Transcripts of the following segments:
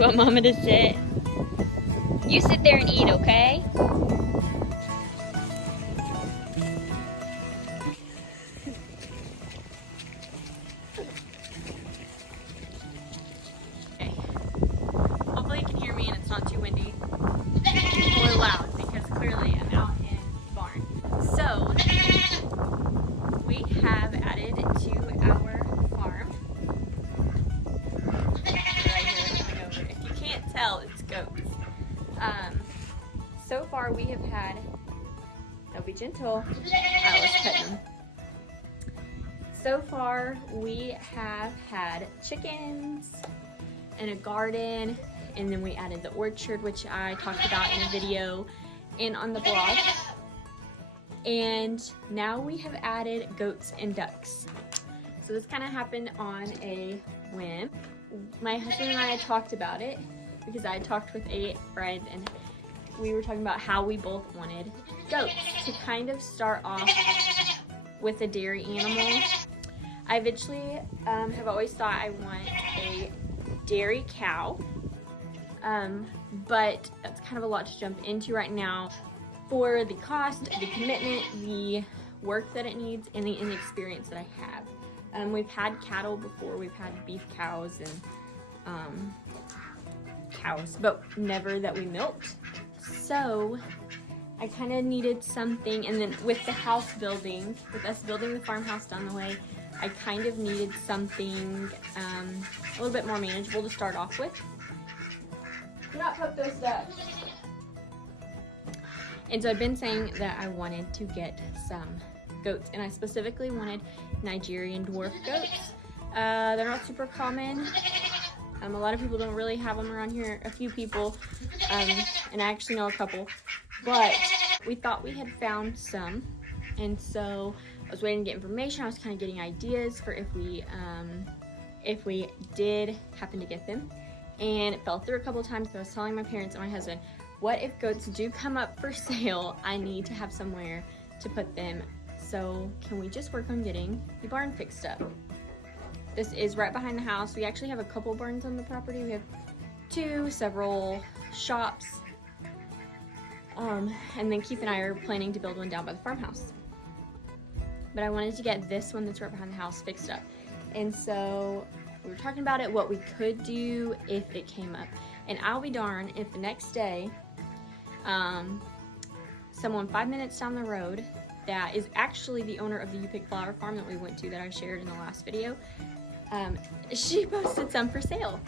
You want Mama to sit? You sit there and eat, okay? Okay. Hopefully you can hear me and it's not too windy or loud because clearly I'm out in the barn. So, we have added to our farm. Right here, coming over. If you can't tell, it's goats. So far we have had, no, be gentle, I was petting them. So far we have had chickens and a garden, and then we added the orchard, which I talked about in a video and on the blog. And now we have added goats and ducks. So this kind of happened on a whim. My husband and I had talked about it because I had talked with a friend and we were talking about how we both wanted goats to kind of start off with a dairy animal. I eventually have always thought I want a dairy cow, but that's kind of a lot to jump into right now for the cost, the commitment, the work that it needs, and the inexperience that I have. We've had cattle before, we've had beef cows and cows, but never that we milked. So I kind of needed something, and then with the house building, with us building the farmhouse down the way, I kind of needed something a little bit more manageable to start off with. Do not poke those ducks. And so I've been saying that I wanted to get some goats, and I specifically wanted Nigerian dwarf goats. They're not super common. A lot of people don't really have them around here. A few people, and I actually know a couple, but we thought we had found some, and so I was waiting to get information. I was kind of getting ideas for if we did happen to get them, and it fell through a couple times. So I was telling my parents and my husband, what if goats do come up for sale? I need to have somewhere to put them. So can we just work on getting the barn fixed up? This is right behind the house. We actually have a couple barns on the property. We have two, several shops, and then Keith and I are planning to build one down by the farmhouse. But I wanted to get this one that's right behind the house fixed up. And so we were talking about it, what we could do if it came up. And I'll be darned if the next day, someone 5 minutes down the road that is actually the owner of the You Pick Flower Farm that we went to that I shared in the last video, she posted some for sale.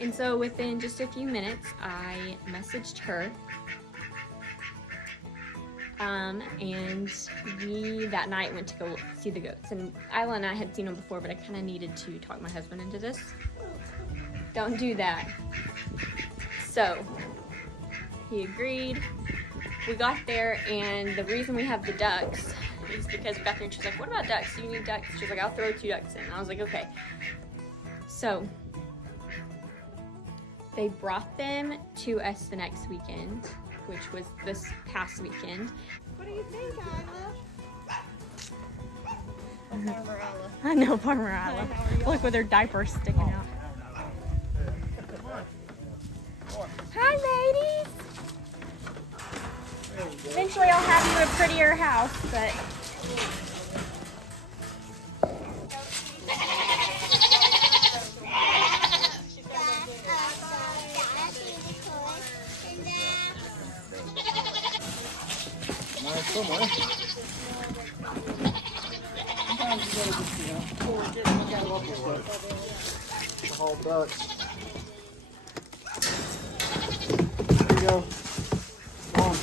And so within just a few minutes, I messaged her. And we that night went to go see the goats. And Isla and I had seen them before, but I kind of needed to talk my husband into this. Don't do that. So he agreed. We got there, and the reason we have the ducks is because we got there and she's like, what about ducks? Do you need ducks? She's like, I'll throw 2 ducks in. And I was like, okay. So they brought them to us the next weekend, which was this past weekend. What do you think, Isla? Farmer Isla. I know, Farmer Isla. Look with their diapers sticking out. Hi, ladies. Eventually I'll have you a prettier house, but Somewhere. Sometimes you gotta just, the whole ducks. There you go. Come on.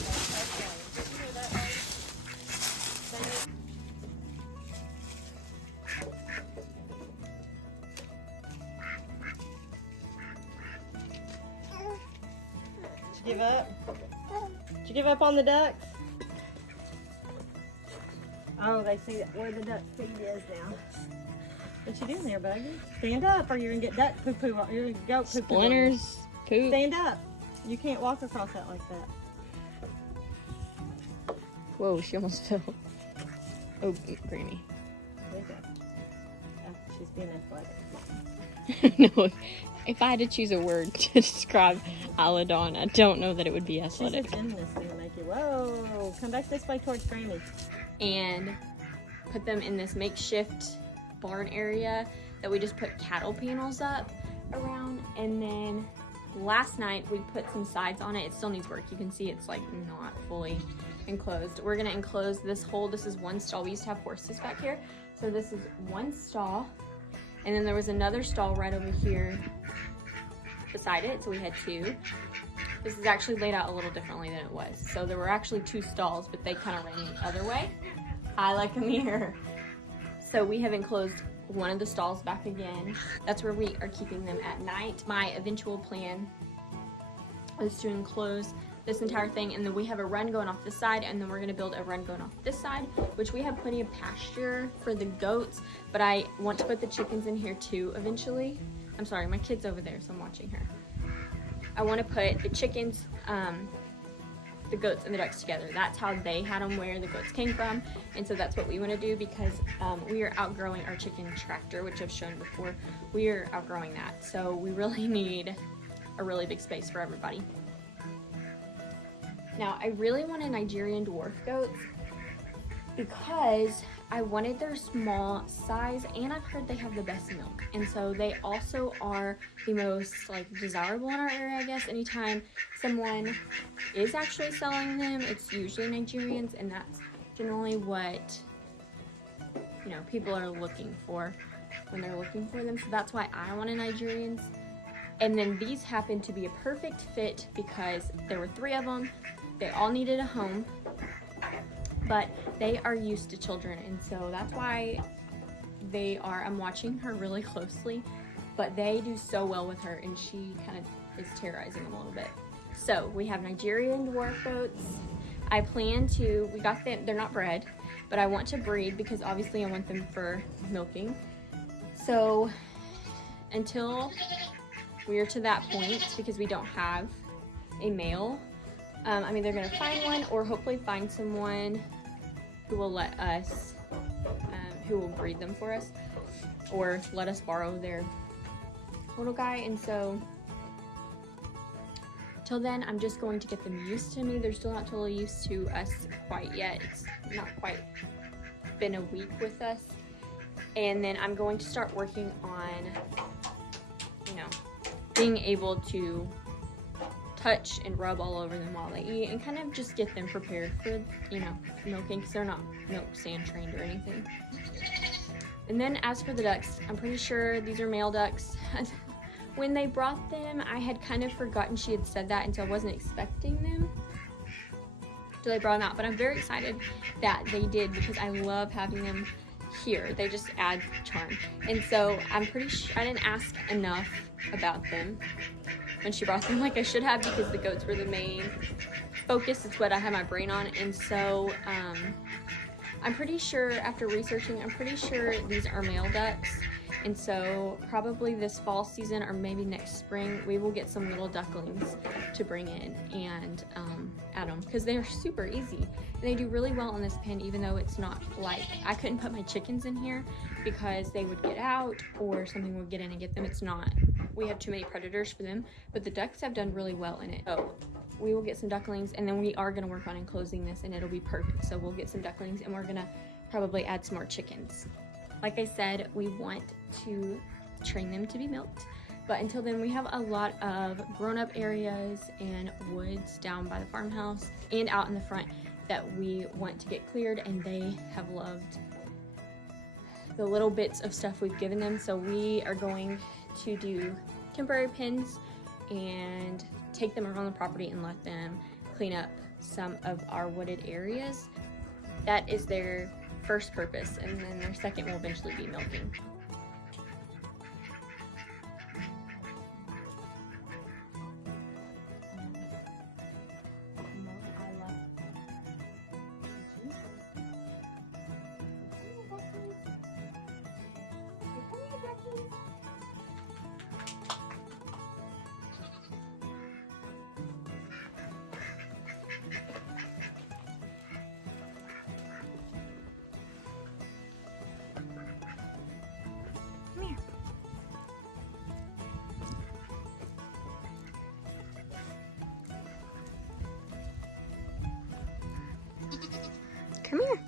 Did you give up? Did you give up on the ducks? Oh, they see where the duck feed is now. What you doing there, Buggy? Stand up or you're going to get duck poo-poo. You're going to goat poo-poo. splinters, poop. Stand up. You can't walk across that like that. Whoa, she almost fell. Oh, Granny. There you go. Oh, she's being athletic. No, if I had to choose a word to describe Aladon, I don't know that it would be She's athletic. a gymnast gonna make you. Whoa! Come back this way towards Grammy. And put them in this makeshift barn area that we just put cattle panels up around. And then last night we put some sides on it. It still needs work. You can see it's like not fully enclosed. We're gonna enclose this whole, this is one stall. We used to have horses back here. So this is one stall. And then there was another stall right over here beside it. So we had two. This is actually laid out a little differently than it was. So there were actually two stalls, but they kind of ran the other way. I like a mirror. So we have enclosed one of the stalls back again. That's where we are keeping them at night. My eventual plan is to enclose this entire thing, and then we have a run going off this side, and then we're gonna build a run going off this side, which we have plenty of pasture for the goats, but I want to put the chickens in here too eventually. I'm sorry, my kid's over there, so I'm watching her. I want to put the chickens, the goats and the ducks together. That's how they had them, where the goats came from, and so that's what we want to do because we are outgrowing our chicken tractor, which I've shown before. We are outgrowing that, so we really need a really big space for everybody. Now, I really wanted Nigerian dwarf goats because I wanted their small size, and I've heard they have the best milk, and so they also are the most like desirable in our area. I guess anytime someone is actually selling them, it's usually Nigerians, and that's generally what, you know, people are looking for when they're looking for them. So that's why I wanted Nigerians. And then these happened to be a perfect fit because there were 3 of them. They all needed a home, but they are used to children, and so that's why they are, I'm watching her really closely, but they do so well with her, and she kind of is terrorizing them a little bit. So we have Nigerian dwarf goats. I plan to, we got them, they're not bred, but I want to breed because obviously I want them for milking. So until we are to that point, because we don't have a male, I'm either gonna find one or hopefully find someone who will let us, who will breed them for us, or let us borrow their little guy. And so till then, I'm just going to get them used to me. They're still not totally used to us quite yet. It's not quite been a week with us. And then I'm going to start working on, you know, being able to touch and rub all over them while they eat, and kind of just get them prepared for, you know, milking, because they're not milk stand trained or anything. And then as for the ducks, I'm pretty sure these are male ducks. When they brought them, I had kind of forgotten she had said that, and so I wasn't expecting them till they brought them out. But I'm very excited that they did because I love having them here. They just add charm. And so I'm pretty sure I didn't ask enough about them when she brought them like I should have, because the goats were the main focus. It's what I had my brain on. And so I'm pretty sure, after researching, I'm pretty sure these are male ducks. And so probably this fall season or maybe next spring, we will get some little ducklings to bring in and add them, because they're super easy. And they do really well in this pen, even though it's not like, I couldn't put my chickens in here because they would get out or something would get in and get them. It's not, we have too many predators for them, but the ducks have done really well in it. So we will get some ducklings, and then we are gonna work on enclosing this, and it'll be perfect. So we'll get some ducklings, and we're gonna probably add some more chickens. Like I said, we want to train them to be milked, but until then we have a lot of grown-up areas and woods down by the farmhouse and out in the front that we want to get cleared, and they have loved the little bits of stuff we've given them. So we are going to do temporary pens and take them around the property and let them clean up some of our wooded areas. That is their first purpose, and then their second will eventually be milking. Come here.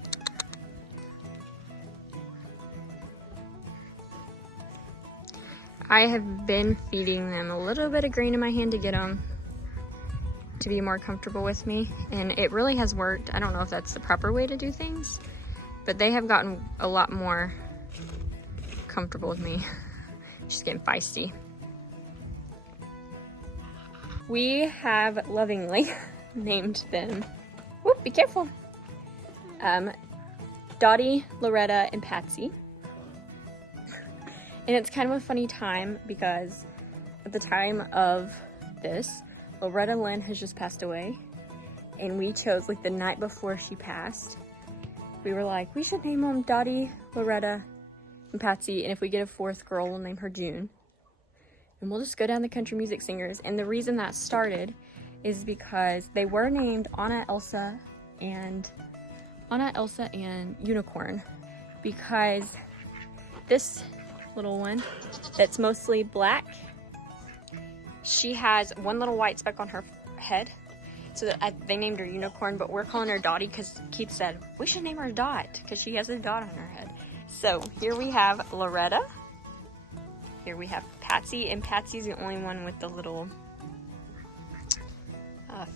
I have been feeding them a little bit of grain in my hand to get them to be more comfortable with me, and it really has worked. I don't know if that's the proper way to do things, but they have gotten a lot more comfortable with me. She's getting feisty. We have lovingly named them, whoop, be careful, Dottie, Loretta, and Patsy. And it's kind of a funny time because at the time of this, Loretta Lynn has just passed away, and we chose, like, the night before she passed, we were like, we should name them Dottie, Loretta, and Patsy, and if we get a fourth girl, we'll name her June. And we'll just go down the country music singers. And the reason that started is because they were named Anna, Elsa, and Unicorn, because this little one that's mostly black, she has one little white speck on her head, so they named her Unicorn, but we're calling her Dottie because Keith said we should name her Dot because she has a dot on her head. So here we have Loretta, here we have Patsy, and Patsy's the only one with the little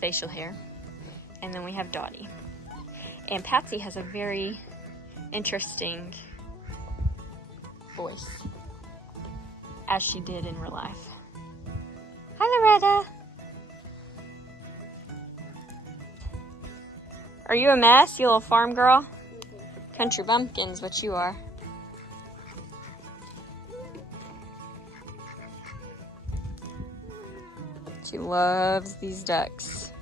facial hair, and then we have Dottie. And Patsy has a very interesting voice, as she did in real life. Hi, Loretta. Are you a mess, you little farm girl? Country bumpkin's what you are. She loves these ducks.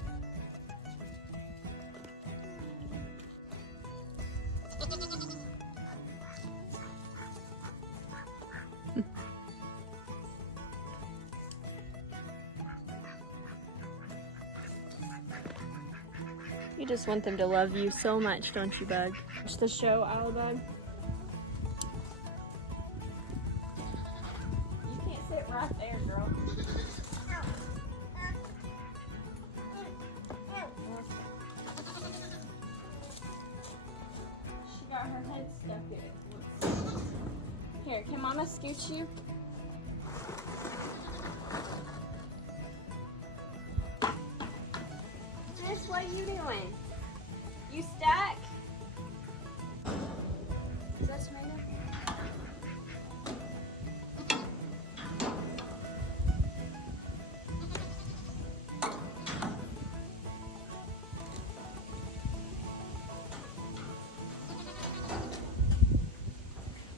You just want them to love you so much, don't you, Bug? Watch the show, Bug. You can't sit right there, girl. She got her head stuck in it. Here, can Mama scooch you? Sis, what are you doing? You stuck? Is that tomato?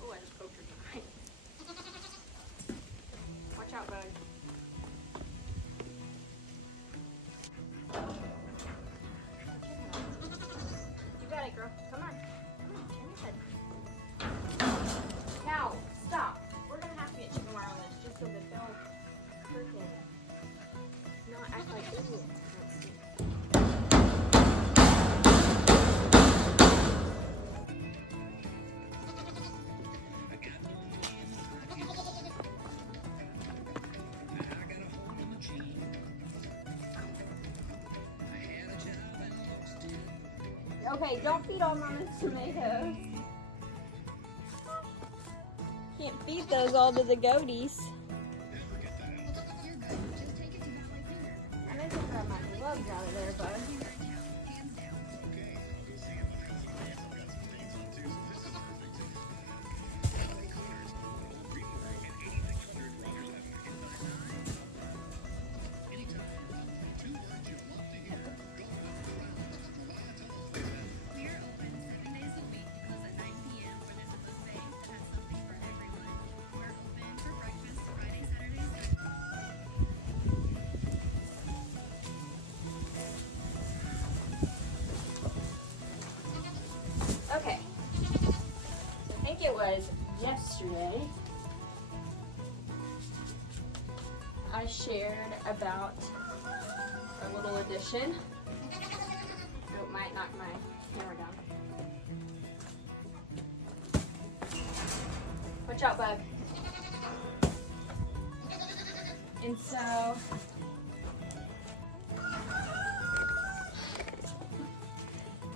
Oh, I just poked her. Watch out, Bug. Girl, come on. Come on, turn your head. Now, stop. We're gonna have to get chicken wire on this just so that they'll freaking not act like idiots. Let's see. Okay, don't feed all Mama's tomatoes. Can't feed those all to the goaties. I meant to grab my gloves out of there, bud. Okay, so I think it was yesterday I shared about a little addition. Oh, it might knock my camera down. Watch out, Bug. And so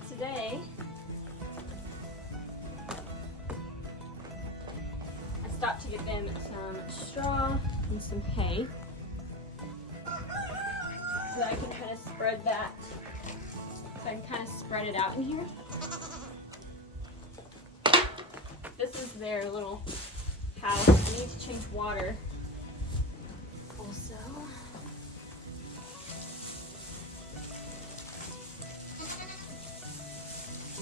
today stopped to get them some straw and some hay. So that I can kind of spread that. So I can kind of spread it out in here. This is their little house. I need to change water also.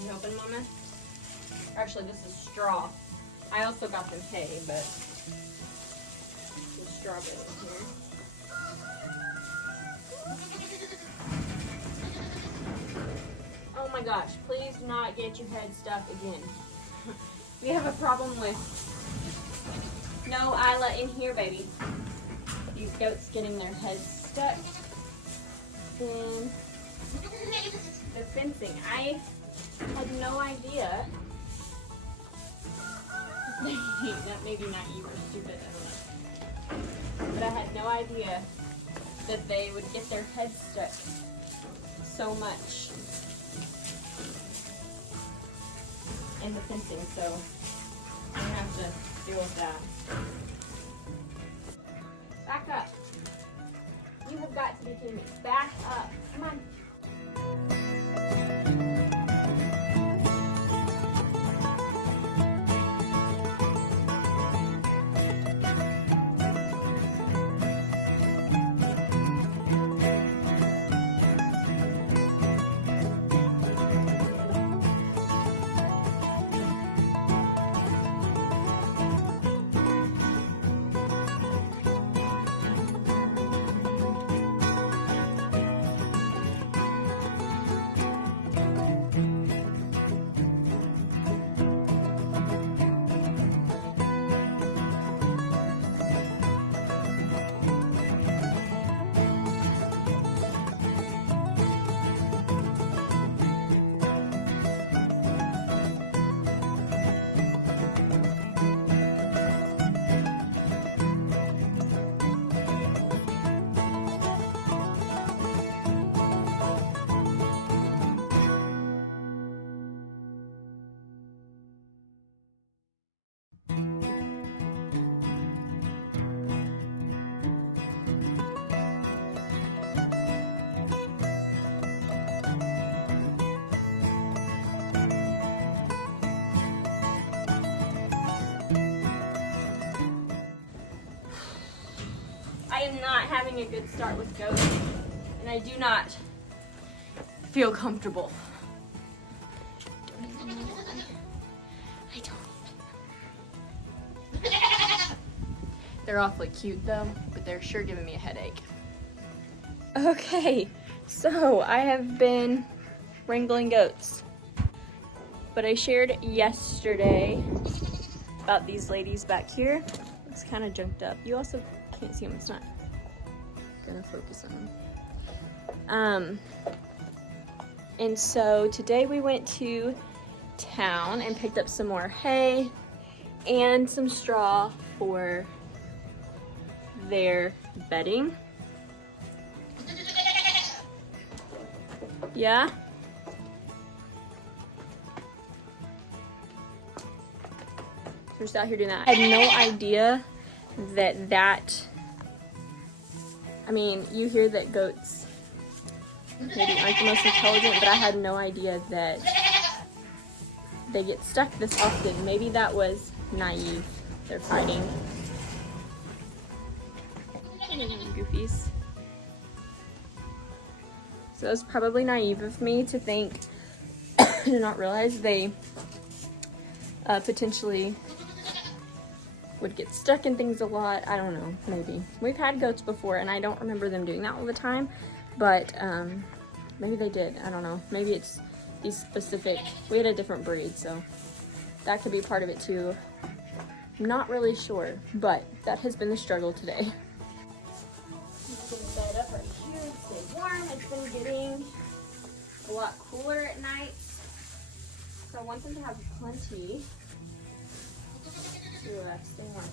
You open, Mama? Actually, this is straw. I also got them hay, but some strawberries here. Oh my gosh, please do not get your head stuck again. We have a problem with no Isla in here, baby. These goats getting their heads stuck in the fencing. I had no idea. That maybe not you were stupid, I don't know. But I had no idea that they would get their heads stuck so much in the fencing, so I'm gonna have to deal with that. Back up. You have got to be kidding me. Back up. Come on. I am not having a good start with goats, and I do not feel comfortable. I don't. They're awfully cute though, but they're sure giving me a headache. Okay, so I have been wrangling goats, but I shared yesterday about these ladies back here. It's kind of jumped up. You also can't see them, it's not gonna focus on them. And so today we went to town and picked up some more hay and some straw for their bedding. Yeah? We're just out here doing that. I had no idea that I mean, you hear that goats maybe aren't the most intelligent, but I had no idea that they get stuck this often. Maybe that was naive. They're fighting. Goofies. So it was probably naive of me to think, to not realize they potentially would get stuck in things a lot. I don't know, maybe. We've had goats before and I don't remember them doing that all the time, but maybe they did, I don't know. Maybe it's these specific, we had a different breed, so that could be part of it too. I'm not really sure, but that has been the struggle today. I'm just gonna bed up right here, stay warm. It's been getting a lot cooler at night, so I want them to have plenty to stay warm.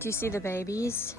Do you see the babies?